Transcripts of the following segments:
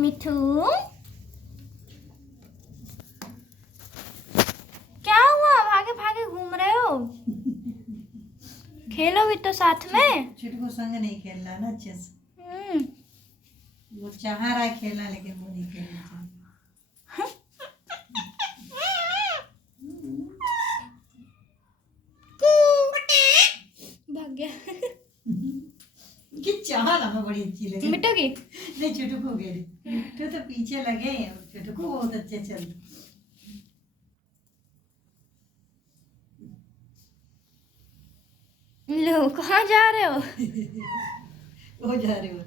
मिठू क्या हुआ? भागे भागे घूम रहे हो? खेलो भी तो साथ में। चिटकू संग नहीं खेल रहा ना अच्छे से। वो चाह रहा है खेलना लेकिन वो नहीं खेलना चाहता। भाग गया। कि चाह हमें बड़ी अच्छी लगी मिठू की नहीं चुटकू के मिठू तो पीछे लगे हैं और चुटकू बहुत अच्छे चल। लो कहाँ जा रहे हो? वो जा रहे हो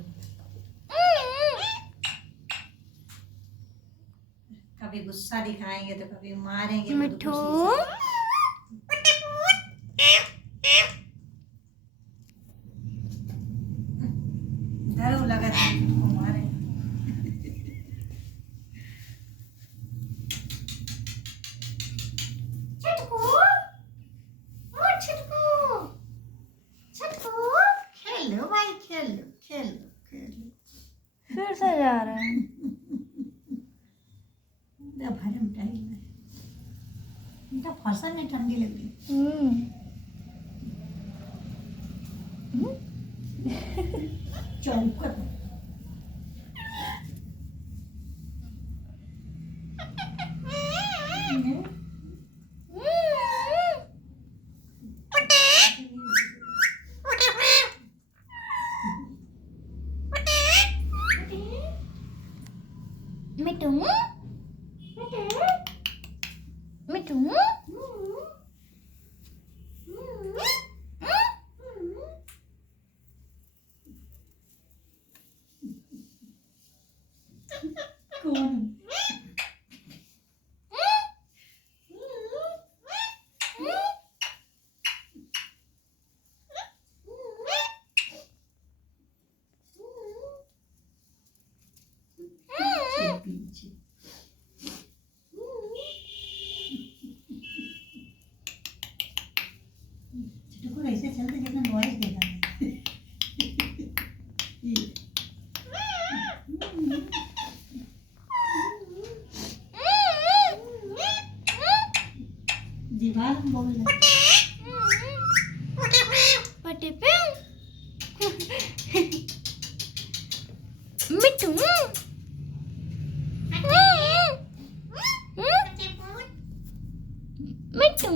कभी गुस्सा दिखाएंगे तो कभी मारेंगे। मिठू डर लगा था मारे। खेलो भाई खेलो खेलो खेलो। फिर से जा रहे हैं। भरम टाइम है इनका फसल में ठंडी लग रही। चौकत मिठू मिठू कौन पीछे चिटकू ऐसे चलते जितना नॉइज देगा। दीवार बोल रहे पटे पे मिठू मिठू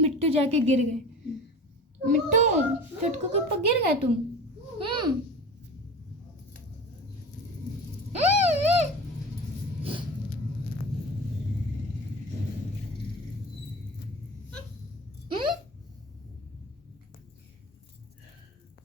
मिट्टू जाके गिर गए। मिट्टू चुटकू के ऊपर गिर गए तुम।